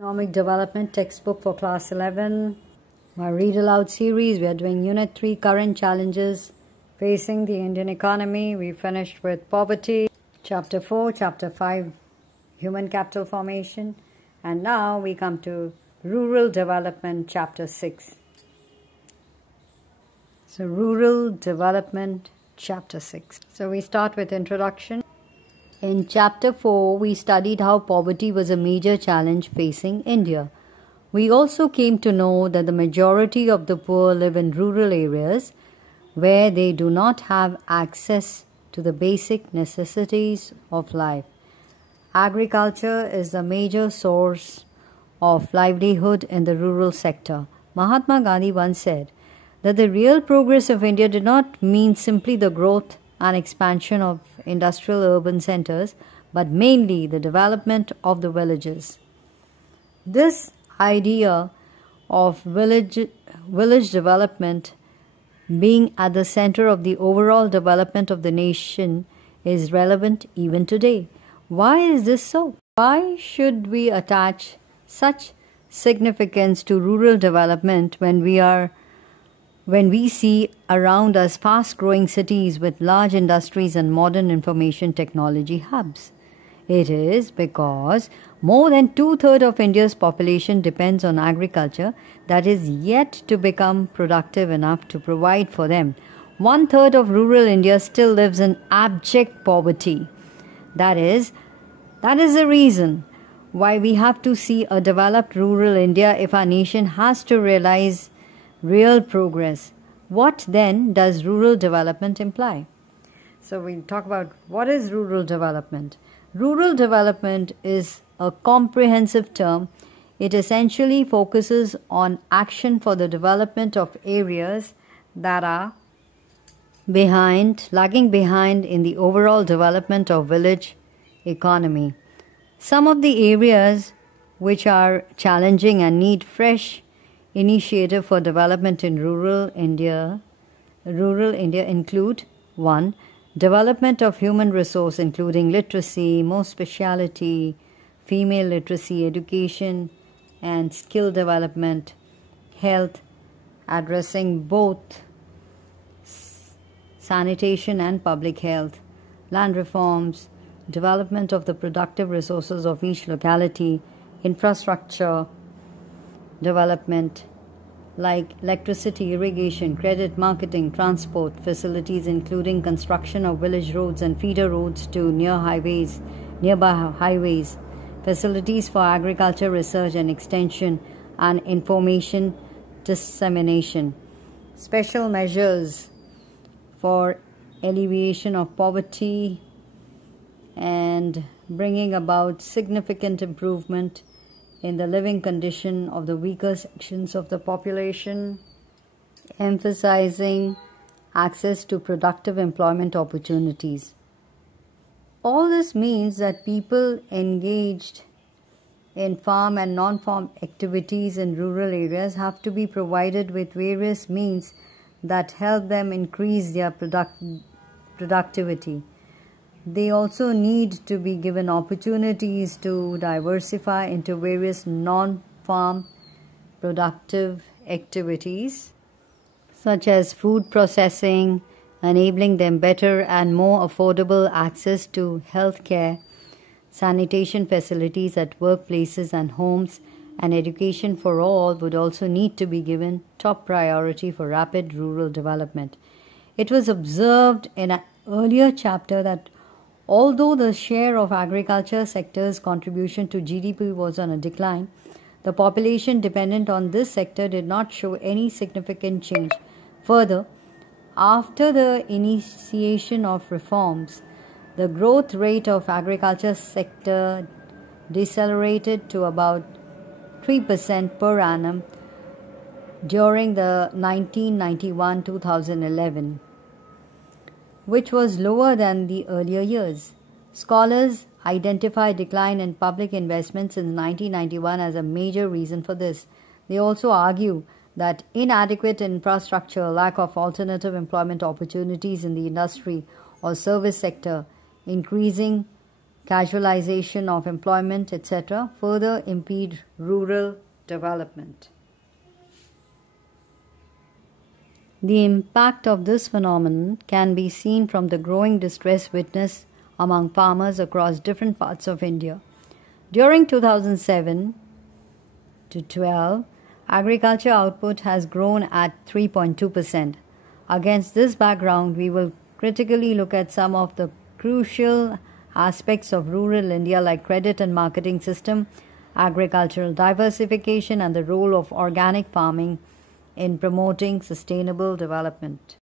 Economic Development textbook for class 11. My read aloud series. We are doing unit 3, current challenges facing the Indian economy. We finished with poverty. Chapter 4, chapter 5, human capital formation. And now we come to rural development, chapter 6. So rural development, chapter 6. So we start with introduction. In chapter 4, we studied how poverty was a major challenge facing India. We also came to know that the majority of the poor live in rural areas where they do not have access to the basic necessities of life. Agriculture is the major source of livelihood in the rural sector. Mahatma Gandhi once said that the real progress of India did not mean simply the growth and expansion of industrial urban centers, but mainly the development of the villages. This idea of village development being at the center of the overall development of the nation is relevant even today. Why is this so? Why should we attach such significance to rural development when we see around us fast-growing cities with large industries and modern information technology hubs? It is because more than 2/3 of India's population depends on agriculture that is yet to become productive enough to provide for them. 1/3 of rural India still lives in abject poverty. That is the reason why we have to see a developed rural India if our nation has to realize real progress. What then does rural development imply? So we talk about what is rural development. Rural development is a comprehensive term. It essentially focuses on action for the development of areas that are lagging behind in the overall development of village economy. Some of the areas which are challenging and need fresh initiative for development in rural India include 1. Development of human resource including literacy, more speciality, female literacy, education and skill development, health, addressing both sanitation and public health, land reforms, development of the productive resources of each locality, infrastructure development like electricity, irrigation, credit, marketing, transport, facilities including construction of village roads and feeder roads to nearby highways, facilities for agriculture research and extension and information dissemination, special measures for alleviation of poverty and bringing about significant improvement in the living condition of the weaker sections of the population, emphasizing access to productive employment opportunities. All this means that people engaged in farm and non-farm activities in rural areas have to be provided with various means that help them increase their productivity. They also need to be given opportunities to diversify into various non-farm productive activities such as food processing, enabling them better and more affordable access to health care, sanitation facilities at workplaces and homes, and education for all would also need to be given top priority for rapid rural development. It was observed in an earlier chapter that although the share of agriculture sector's contribution to GDP was on a decline, the population dependent on this sector did not show any significant change. Further, after the initiation of reforms, the growth rate of agriculture sector decelerated to about 3% per annum during the 1991-2011. which was lower than the earlier years. Scholars identify decline in public investments in 1991 as a major reason for this. They also argue that inadequate infrastructure, lack of alternative employment opportunities in the industry or service sector, increasing casualization of employment, etc., further impede rural development. The impact of this phenomenon can be seen from the growing distress witnessed among farmers across different parts of India. During 2007 to 12, agriculture output has grown at 3.2%. Against this background, we will critically look at some of the crucial aspects of rural India like credit and marketing system, agricultural diversification, and the role of organic farming in promoting sustainable development.